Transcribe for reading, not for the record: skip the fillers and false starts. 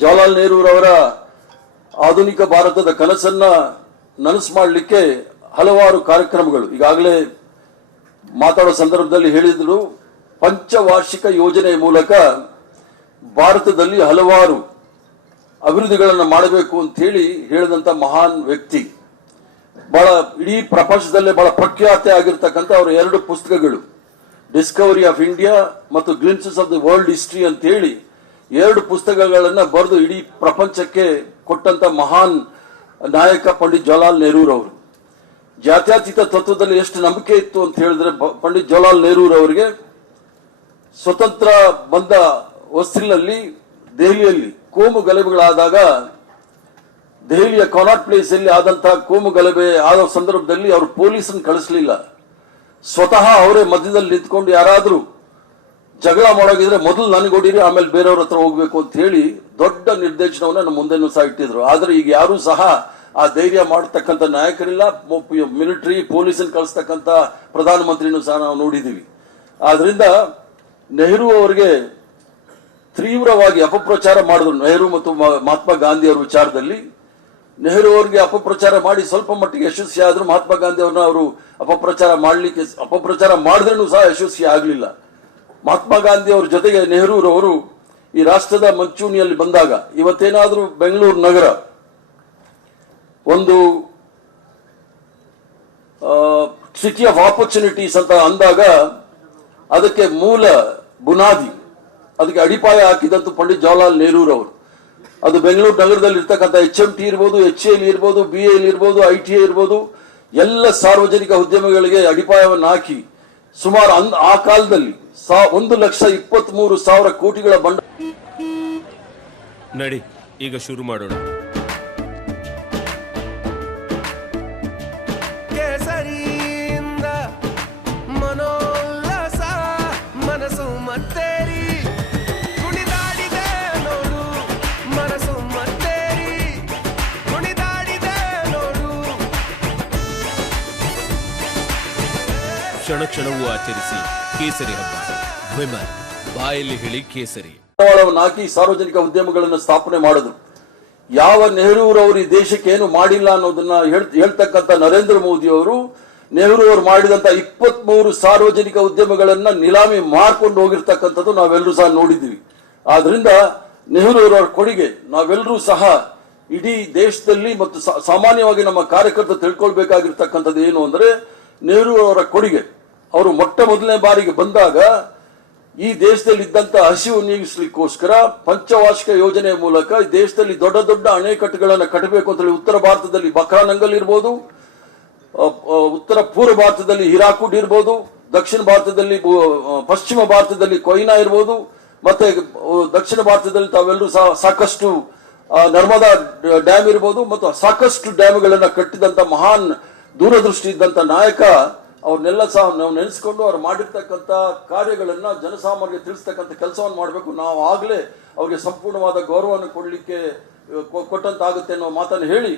ಜವಾಹರ್ಲಾಲ್ ನೆಹರೂರವರ ಆಧುನಿಕ ಭಾರತದ ಕನಸನ್ನ ನನಸು ಮಾಡಲಿಕ್ಕೆ ಹಲವಾರು ಕಾರ್ಯಕ್ರಮಗಳು ಈಗಾಗಲೇ ಮಾತಾಡೋ ಸಂದರ್ಭದಲ್ಲಿ ಹೇಳಿದ್ರು. ಪಂಚವಾರ್ಷಿಕ ಯೋಜನೆಯ ಮೂಲಕ ಭಾರತದಲ್ಲಿ ಹಲವಾರು ಅಭಿವೃದ್ಧಿಗಳನ್ನು ಮಾಡಬೇಕು ಅಂತ ಹೇಳಿ ಹೇಳಿದಂತ ಮಹಾನ್ ವ್ಯಕ್ತಿ. ಬಹಳ ಇಡೀ ಪ್ರಪಂಚದಲ್ಲೇ ಬಹಳ ಪ್ರಖ್ಯಾತಿ ಆಗಿರ್ತಕ್ಕಂಥ ಅವರ 2 ಪುಸ್ತಕಗಳು, ಡಿಸ್ಕವರಿ ಆಫ್ ಇಂಡಿಯಾ ಮತ್ತು glimpses of the world history ಅಂತ ಹೇಳಿ 2 ಪುಸ್ತಕಗಳನ್ನ ಬರೆದು ಇಡೀ ಪ್ರಪಂಚಕ್ಕೆ ಕೊಟ್ಟಂತ ಮಹಾನ್ ನಾಯಕ ಪಂಡಿತ್ ಜವಾಹರ್ಲಾಲ್ ನೆಹರೂರವರು. ಜಾತ್ಯತೀತ ತತ್ವದಲ್ಲಿ ಎಷ್ಟು ನಂಬಿಕೆ ಇತ್ತು ಅಂತ ಹೇಳಿದ್ರೆ ಪಂಡಿತ್ ಜವಾಹರ್ಲಾಲ್ ನೆಹರೂರವರಿಗೆ ಸ್ವತಂತ್ರ ಬಂದ ಹೊಸ್ತಿಲಲ್ಲಿ ದೆಹಲಿಯಲ್ಲಿ ಕೋಮು ಗಲಭೆಗಳಾದಾಗ ದೆಹಲಿಯ ಕಾನಾಟ್ ಪ್ಲೇಸ್ ಅಲ್ಲಿ ಆದಂತಹ ಕೋಮು ಗಲಭೆ ಆದ ಸಂದರ್ಭದಲ್ಲಿ ಅವರು ಪೊಲೀಸನ್ನು ಕಳಿಸಲಿಲ್ಲ. ಸ್ವತಃ ಅವರೇ ಮಧ್ಯದಲ್ಲಿ ನಿಂತ್ಕೊಂಡು ಯಾರಾದ್ರೂ ಜಗಳ ಮಾಡೋಗಿದ್ರೆ ಮೊದಲು ನನಗೊಡಿರಿ ಆಮೇಲೆ ಬೇರೆಯವ್ರ ಹತ್ರ ಹೋಗ್ಬೇಕು ಅಂತ ಹೇಳಿ ದೊಡ್ಡ ನಿರ್ದೇಶನವನ್ನ ನಮ್ಮ ಮುಂದೆನೂ ಸಹ ಇಟ್ಟಿದ್ರು. ಆದ್ರೆ ಈಗ ಯಾರು ಸಹ ಆ ಧೈರ್ಯ ಮಾಡತಕ್ಕಂಥ ನಾಯಕರಿಲ್ಲ. ಮಿಲಿಟರಿ ಪೊಲೀಸನ್ನು ಕಳಿಸ್ತಕ್ಕಂಥ ಪ್ರಧಾನಮಂತ್ರಿನೂ ಸಹ ನಾವು ನೋಡಿದೀವಿ. ಆದ್ರಿಂದ ನೆಹರು ಅವರಿಗೆ ತೀವ್ರವಾಗಿ ಅಪಪ್ರಚಾರ ಮಾಡಿದ್ರು. ನೆಹರು ಮತ್ತು ಮಹಾತ್ಮ ಗಾಂಧಿ ಅವರ ವಿಚಾರದಲ್ಲಿ ನೆಹರು ಅವರಿಗೆ ಅಪಪ್ರಚಾರ ಮಾಡಿ ಸ್ವಲ್ಪ ಮಟ್ಟಿಗೆ ಯಶಸ್ವಿ ಆದ್ರು. ಮಹಾತ್ಮ ಗಾಂಧಿ ಅವ್ರನ್ನ ಅವರು ಅಪಪ್ರಚಾರ ಮಾಡಿದ್ರೂ ಸಹ ಯಶಸ್ವಿ ಆಗಲಿಲ್ಲ. ಮಹಾತ್ಮ ಗಾಂಧಿ ಅವ್ರ ಜೊತೆಗೆ ನೆಹರೂರವರು ಈ ರಾಷ್ಟ್ರದ ಮುಂಚೂಣಿಯಲ್ಲಿ ಬಂದಾಗ ಇವತ್ತೇನಾದ್ರೂ ಬೆಂಗಳೂರು ನಗರ ಒಂದು ಸಿಟಿ ಆಫ್ ಆಪರ್ಚುನಿಟೀಸ್ ಅಂತ ಅಂದಾಗ ಅದಕ್ಕೆ ಮೂಲ ಬುನಾದಿ, ಅದಕ್ಕೆ ಅಡಿಪಾಯ ಹಾಕಿದಂತ ಪಂಡಿತ್ ಜವಾಹರ್ಲಾಲ್ ನೆಹರೂರವರು. ಅದು ಬೆಂಗಳೂರು ನಗರದಲ್ಲಿ ಇರ್ತಕ್ಕಂಥ HMT ಇರ್ಬೋದು, HAL ಇರ್ಬೋದು, BAL ಇರ್ಬೋದು, ITA ಇರ್ಬೋದು, ಎಲ್ಲ ಸಾರ್ವಜನಿಕ ಉದ್ಯಮಗಳಿಗೆ ಅಡಿಪಾಯವನ್ನು ಹಾಕಿ ಸುಮಾರು ಆ ಕಾಲದಲ್ಲಿ 1,23,000 ಕೋಟಿಗಳ ಬಂಡ ನಡಿ ಈಗ ಶುರು ಮಾಡೋಣ. ಕೇಸರಿಯಿಂದ ಮನೋಲ್ಲಾಸ ಮನಸ್ಸು ಮತ್ತೇರಿ ಕುಣಿದಾಡಿದೆ ನೋಡು, ಮನಸ್ಸು ಮತ್ತೇರಿ ಕುಣಿದಾಡಿದೆ ನೋಡು. ಕ್ಷಣ ಕ್ಷಣವೂ ಆಚರಿಸಿ ಕೇಸರಿ ಹಬ್ಬ. ವಿಮಲ್ ಬಾಯಲ್ಲಿ ಹೇಳಿ ಕೇಸರಿ ಹಾಕಿ ಸಾರ್ವಜನಿಕ ಉದ್ಯಮಗಳನ್ನು ಸ್ಥಾಪನೆ ಮಾಡಿದ್ರು. ಯಾವ ನೆಹರೂರವರು ಈ ದೇಶಕ್ಕೆ ಏನು ಮಾಡಿಲ್ಲ ಅನ್ನೋದನ್ನ ಹೇಳ್ತಕ್ಕಂಥ ನರೇಂದ್ರ ಮೋದಿ ಅವರು ನೆಹರು ಅವರು ಮಾಡಿದಂತ 23 ಸಾರ್ವಜನಿಕ ಉದ್ಯಮಗಳನ್ನ ನಿಲಾಮಿ ಮಾರ್ಕೊಂಡು ಹೋಗಿರ್ತಕ್ಕಂಥದ್ದು ನಾವೆಲ್ಲರೂ ಸಹ ನೋಡಿದ್ವಿ. ಆದ್ರಿಂದ ನೆಹರು ಅವರ ಕೊಡುಗೆ ನಾವೆಲ್ಲರೂ ಸಹ ಇಡೀ ದೇಶದಲ್ಲಿ ಮತ್ತು ಸಾಮಾನ್ಯವಾಗಿ ನಮ್ಮ ಕಾರ್ಯಕರ್ತರು ತಿಳ್ಕೊಳ್ಬೇಕಾಗಿರ್ತಕ್ಕಂಥದ್ದು ಏನು ಅಂದ್ರೆ ನೆಹರು ಅವರ ಕೊಡುಗೆ. ಅವರು ಮೊದಲನೇ ಬಾರಿಗೆ ಬಂದಾಗ ಈ ದೇಶದಲ್ಲಿ ಇದ್ದಂತ ಹಸಿವು ನೀಗಿಸ್ಲಿಕ್ಕೋಸ್ಕರ ಪಂಚವಾರ್ಷಿಕ ಯೋಜನೆಯ ಮೂಲಕ ಈ ದೇಶದಲ್ಲಿ ದೊಡ್ಡ ದೊಡ್ಡ ಅಣೆಕಟ್ಟುಗಳನ್ನು ಕಟ್ಟಬೇಕು ಅಂತ ಹೇಳಿ ಉತ್ತರ ಭಾರತದಲ್ಲಿ ಬಕ್ರಾನಂಗಲ್ ಇರ್ಬೋದು, ಉತ್ತರ ಪೂರ್ವ ಭಾರತದಲ್ಲಿ ಹೀರಾಕುಡ್ ಇರ್ಬೋದು, ದಕ್ಷಿಣ ಭಾರತದಲ್ಲಿ ಪಶ್ಚಿಮ ಭಾರತದಲ್ಲಿ ಕೊಯ್ನಾ ಇರ್ಬೋದು, ಮತ್ತೆ ದಕ್ಷಿಣ ಭಾರತದಲ್ಲಿ ತಾವೆಲ್ಲರೂ ಸಹ ಸಾಕಷ್ಟು ನರ್ಮದಾ ಡ್ಯಾಮ್ ಇರ್ಬೋದು ಮತ್ತು ಸಾಕಷ್ಟು ಡ್ಯಾಮ್ಗಳನ್ನ ಕಟ್ಟಿದಂತ ಮಹಾನ್ ದೂರದೃಷ್ಟಿ ಇದ್ದಂತ ನಾಯಕ. ಅವ್ರನ್ನೆಲ್ಲ ಸಹ ನಾವು ನೆನೆಸ್ಕೊಂಡು ಅವ್ರು ಮಾಡಿರ್ತಕ್ಕಂಥ ಕಾರ್ಯಗಳನ್ನ ಜನಸಾಮಾನ್ಯರಿಗೆ ತಿಳಿಸ್ತಕ್ಕಂಥ ಕೆಲಸವನ್ನು ಮಾಡಬೇಕು. ನಾವು ಆಗ್ಲೇ ಅವ್ರಿಗೆ ಸಂಪೂರ್ಣವಾದ ಗೌರವವನ್ನು ಕೊಡ್ಲಿಕ್ಕೆ ಕೊಟ್ಟಂತಾಗುತ್ತೆ ಅನ್ನೋ ಮಾತನ್ನು ಹೇಳಿ